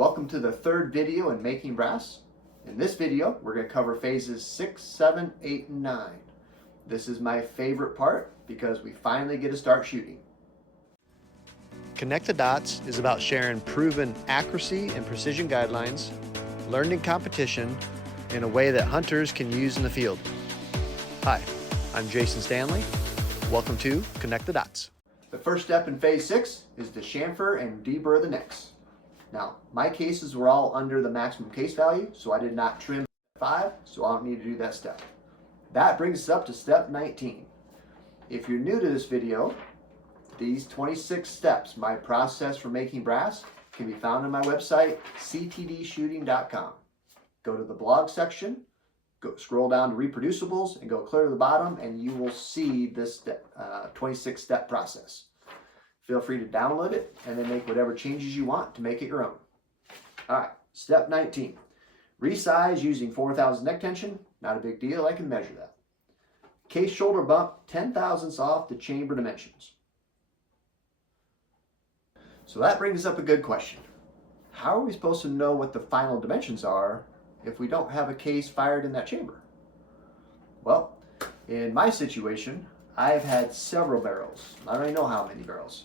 Welcome to the third video in making brass. In this video, we're going to cover phases 6, 7, 8, and 9. This is my favorite part because we finally get to start shooting. Connect the Dots is about sharing proven accuracy and precision guidelines, learned in competition, in a way that hunters can use in the field. Hi, I'm Jason Stanley. Welcome to Connect the Dots. The first step in phase 6 is to chamfer and debur the necks. Now, my cases were all under the maximum case value, so I did not trim 5, so I don't need to do that step. That brings us up to step 19. If you're new to this video, these 26 steps, my process for making brass, can be found on my website, ctdshooting.com. Go to the blog section, scroll down to reproducibles, and go clear to the bottom, and you will see this 26-step process. Feel free to download it and then make whatever changes you want to make it your own. All right, step 19. Resize using 4,000 neck tension. Not a big deal, I can measure that. Case shoulder bump 10 thousandths off the chamber dimensions. So that brings up a good question. How are we supposed to know what the final dimensions are if we don't have a case fired in that chamber? Well, in my situation, I've had several barrels, I don't even know how many barrels,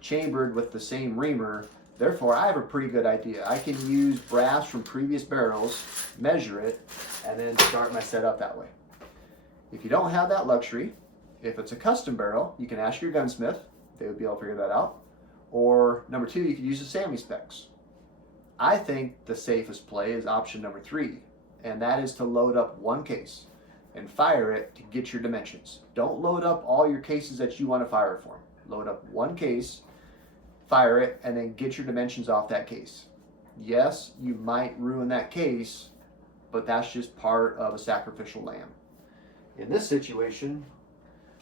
chambered with the same reamer. Therefore, I have a pretty good idea. I can use brass from previous barrels, measure it, and then start my setup that way. If you don't have that luxury, if it's a custom barrel, you can ask your gunsmith. They would be able to figure that out. Or number 2, you could use the SAMI specs. I think the safest play is option number 3, and that is to load up one case and fire it to get your dimensions. Don't load up all your cases that you want to fire for. Load up one case, fire it, and then get your dimensions off that case. Yes, you might ruin that case, but that's just part of a sacrificial lamb. In this situation,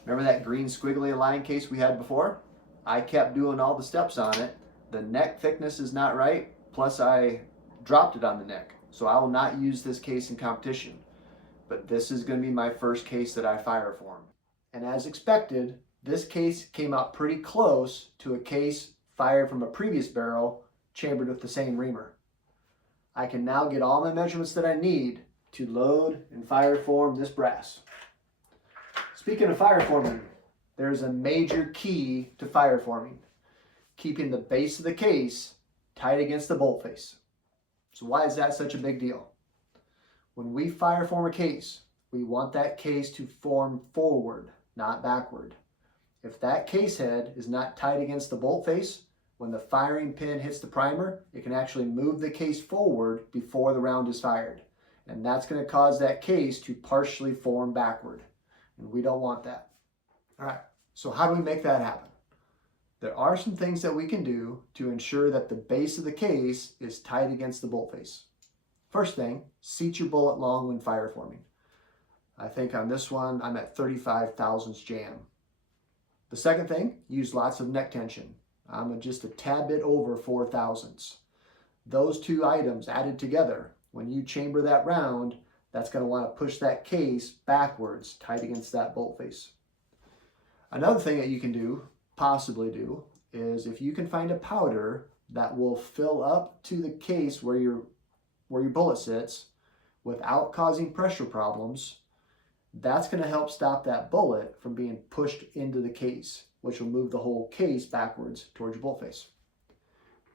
remember that green squiggly line case we had before? I kept doing all the steps on it. The neck thickness is not right, plus I dropped it on the neck. So I will not use this case in competition. But this is going to be my first case that I fire for. And as expected, this case came out pretty close to a case fired from a previous barrel, chambered with the same reamer. I can now get all my measurements that I need to load and fire form this brass. Speaking of fire forming, there's a major key to fire forming: keeping the base of the case tight against the bolt face. So why is that such a big deal? When we fire form a case, we want that case to form forward, not backward. If that case head is not tight against the bolt face, when the firing pin hits the primer, it can actually move the case forward before the round is fired. And that's going to cause that case to partially form backward. And we don't want that. All right, so how do we make that happen? There are some things that we can do to ensure that the base of the case is tight against the bolt face. First thing, seat your bullet long when fire forming. I think on this one, I'm at 35 thousandths jam. The second thing, use lots of neck tension. I'm just a tad bit over 4 thousandths. Those two items added together, when you chamber that round, that's going to want to push that case backwards, tight against that bolt face. Another thing that you can do, possibly do, is if you can find a powder that will fill up to the case where your bullet sits without causing pressure problems, that's going to help stop that bullet from being pushed into the case, which will move the whole case backwards towards your bolt face.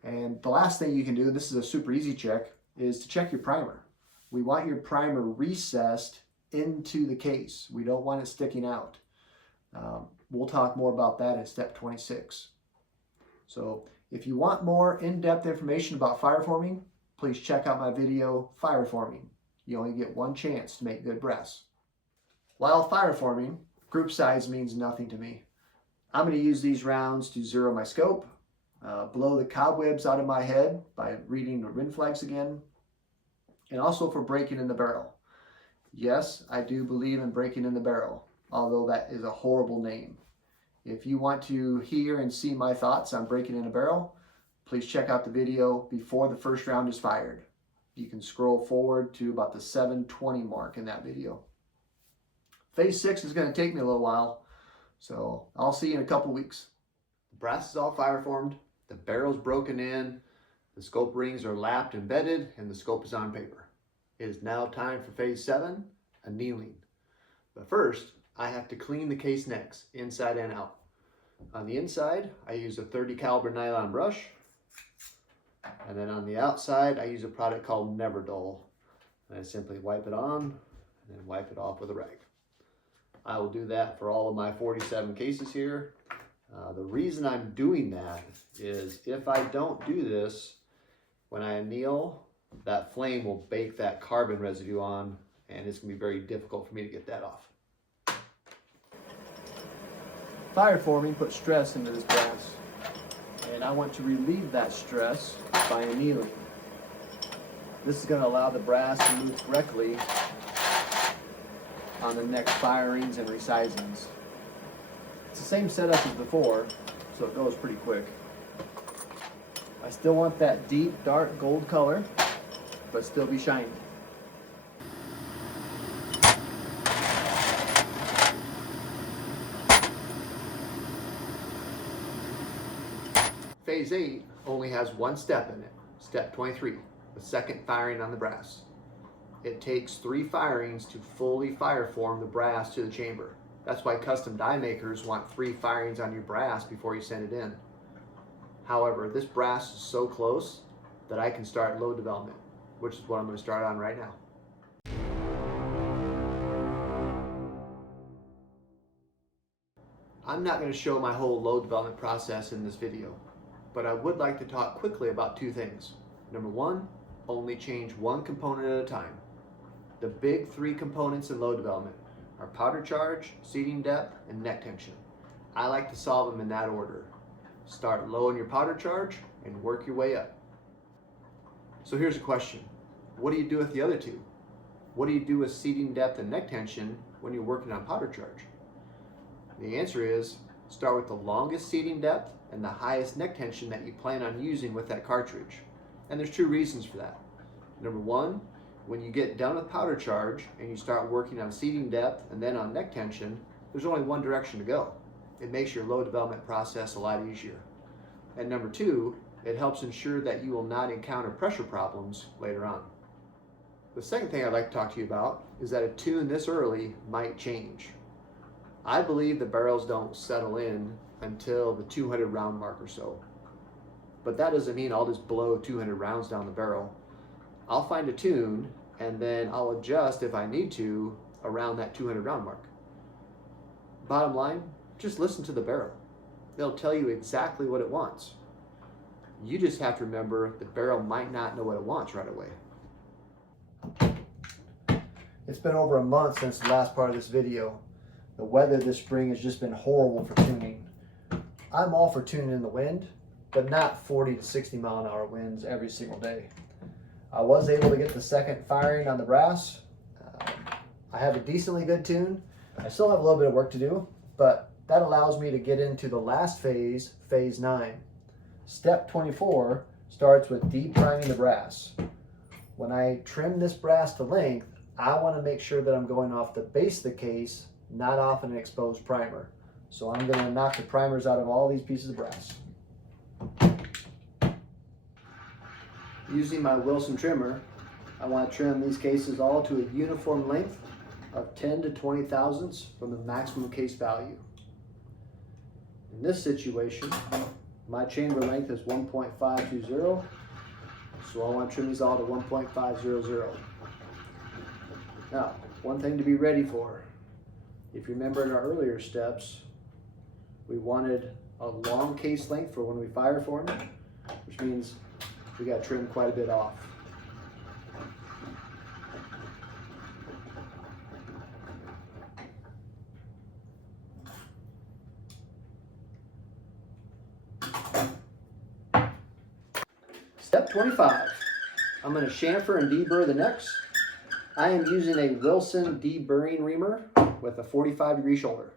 And the last thing you can do, this is a super easy check, is to check your primer. We want your primer recessed into the case. We don't want it sticking out. We'll talk more about that in step 26. So if you want more in-depth information about fire forming, please check out my video, Fireforming. You only get one chance to make good brass. While fire forming, group size means nothing to me. I'm going to use these rounds to zero my scope, blow the cobwebs out of my head by reading the RIN flags again, and also for breaking in the barrel. Yes, I do believe in breaking in the barrel, although that is a horrible name. If you want to hear and see my thoughts on breaking in a barrel, please check out the video before the first round is fired. You can scroll forward to about the 7:20 mark in that video. Phase 6 is going to take me a little while, so I'll see you in a couple weeks. The brass is all fire formed, the barrel's broken in, The scope rings are lapped and bedded, and the scope is on paper. It is now time for phase 7, annealing. But first, I have to clean the case necks, inside and out. On the inside, I use a 30 caliber nylon brush. And then on the outside, I use a product called Never Dull. And I simply wipe it on and then wipe it off with a rag. I will do that for all of my 47 cases here. The reason I'm doing that is if I don't do this, when I anneal, that flame will bake that carbon residue on, and it's going to be very difficult for me to get that off. Fireforming puts stress into this brass, and I want to relieve that stress by annealing. This is going to allow the brass to move correctly on the next firings and resizings. It's the same setup as before, so it goes pretty quick. I still want that deep, dark gold color, but still be shiny. Phase 8 only has one step in it, step 23, the second firing on the brass. It takes 3 firings to fully fireform the brass to the chamber. That's why custom die makers want 3 firings on your brass before you send it in. However, this brass is so close that I can start load development, which is what I'm going to start on right now. I'm not going to show my whole load development process in this video, but I would like to talk quickly about 2 things. Number 1, only change 1 component at a time. The big 3 components in load development are powder charge, seating depth, and neck tension. I like to solve them in that order. Start low on your powder charge and work your way up. So here's a question. What do you do with the other 2? What do you do with seating depth and neck tension when you're working on powder charge? The answer is start with the longest seating depth and the highest neck tension that you plan on using with that cartridge. And there's 2 reasons for that. Number 1, when you get done with powder charge and you start working on seating depth and then on neck tension, there's only one direction to go. It makes your load development process a lot easier. And number 2, it helps ensure that you will not encounter pressure problems later on. The second thing I'd like to talk to you about is that a tune this early might change. I believe the barrels don't settle in until the 200 round mark or so. But that doesn't mean I'll just blow 200 rounds down the barrel. I'll find a tune and then I'll adjust if I need to around that 200 round mark. Bottom line, just listen to the barrel. It'll tell you exactly what it wants. You just have to remember the barrel might not know what it wants right away. It's been over a month since the last part of this video. The weather this spring has just been horrible for tuning. I'm all for tuning in the wind, but not 40 to 60 mile an hour winds every single day. I was able to get the second firing on the brass. I have a decently good tune. I still have a little bit of work to do, but that allows me to get into the last phase, phase 9. Step 24 starts with depriming the brass. When I trim this brass to length, I want to make sure that I'm going off the base of the case, not off an exposed primer. So I'm going to knock the primers out of all these pieces of brass. Using my Wilson trimmer, I want to trim these cases all to a uniform length of 10 to 20 thousandths from the maximum case value. In this situation, my chamber length is 1.520, so I want to trim these all to 1.500. Now, one thing to be ready for. If you remember in our earlier steps, we wanted a long case length for when we fireform it, which means we got to trim quite a bit off. Step 25. I'm going to chamfer and debur the necks. I am using a Wilson deburing reamer with a 45-degree shoulder.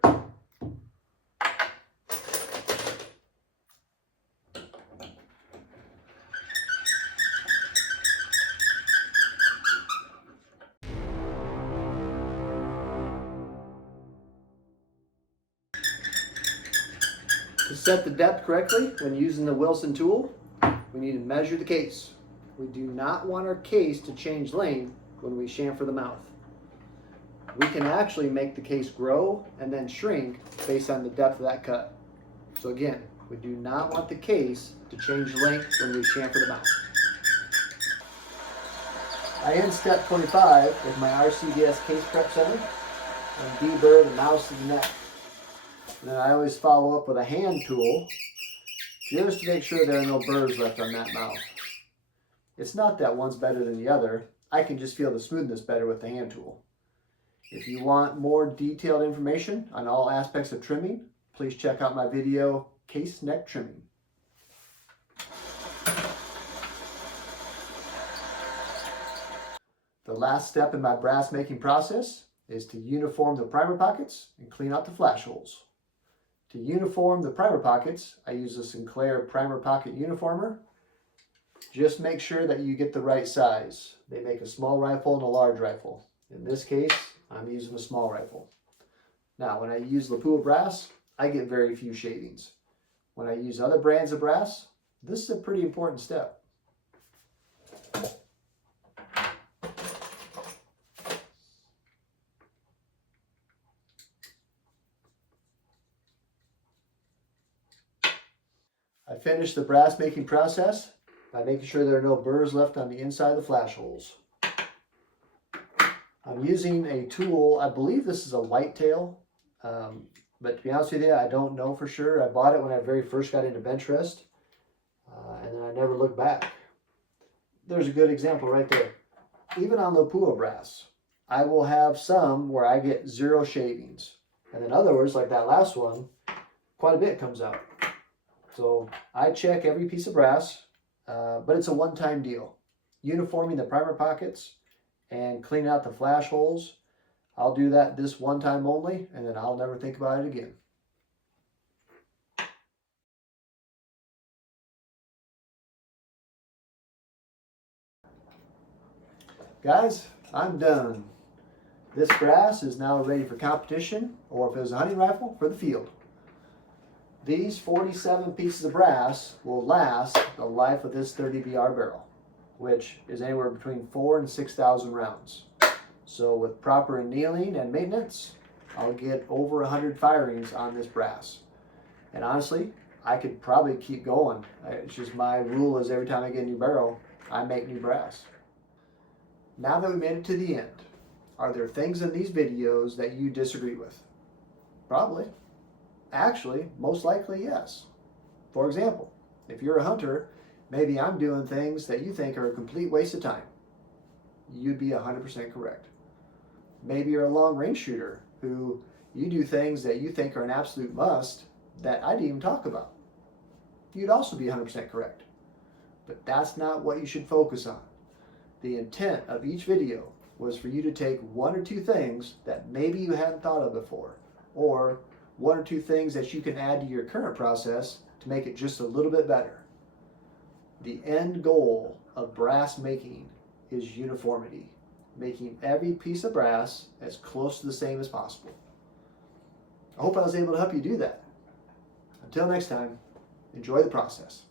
To set the depth correctly when using the Wilson tool, we need to measure the case. We do not want our case to change length when we chamfer the mouth. We can actually make the case grow and then shrink based on the depth of that cut. So again, we do not want the case to change length when we chamfer the mouth. I end step 25 with my RCDS case prep center and debur the mouse and the neck. And then I always follow up with a hand tool just to make sure there are no burrs left on that mouth. It's not that one's better than the other. I can just feel the smoothness better with the hand tool. If you want more detailed information on all aspects of trimming, please check out my video, Case Neck Trimming. The last step in my brass making process is to uniform the primer pockets and clean out the flash holes. To uniform the primer pockets, I use a Sinclair primer pocket uniformer. Just make sure that you get the right size. They make a small rifle and a large rifle. In this case, I'm using a small rifle. Now, when I use Lapua brass, I get very few shavings. When I use other brands of brass, this is a pretty important step. I finished the brass making process by making sure there are no burrs left on the inside of the flash holes. I'm using a tool, I believe this is a whitetail, but to be honest with you, I don't know for sure. I bought it when I very first got into bench rest, and then I never looked back. There's a good example right there. Even on Lapua brass, I will have some where I get 0 shavings, and then others, like that last one, quite a bit comes out. So I check every piece of brass, but it's a one-time deal. Uniforming the primer pockets and cleaning out the flash holes, I'll do that this one time only, and then I'll never think about it again. Guys, I'm done. This brass is now ready for competition, or if it was a hunting rifle, for the field. These 47 pieces of brass will last the life of this 30BR barrel, which is anywhere between 4,000 and 6,000 rounds. So with proper annealing and maintenance, I'll get over 100 firings on this brass. And honestly, I could probably keep going. It's just my rule is every time I get a new barrel, I make new brass. Now that we made it to the end, are there things in these videos that you disagree with? Probably. Actually, most likely yes. For example, if you're a hunter, maybe I'm doing things that you think are a complete waste of time. You'd be 100% correct. Maybe you're a long range shooter who you do things that you think are an absolute must that I didn't even talk about. You'd also be 100% correct. But that's not what you should focus on. The intent of each video was for you to take 1 or 2 things that maybe you hadn't thought of before, or 1 or 2 things that you can add to your current process to make it just a little bit better. The end goal of brass making is uniformity, making every piece of brass as close to the same as possible. I hope I was able to help you do that. Until next time, enjoy the process.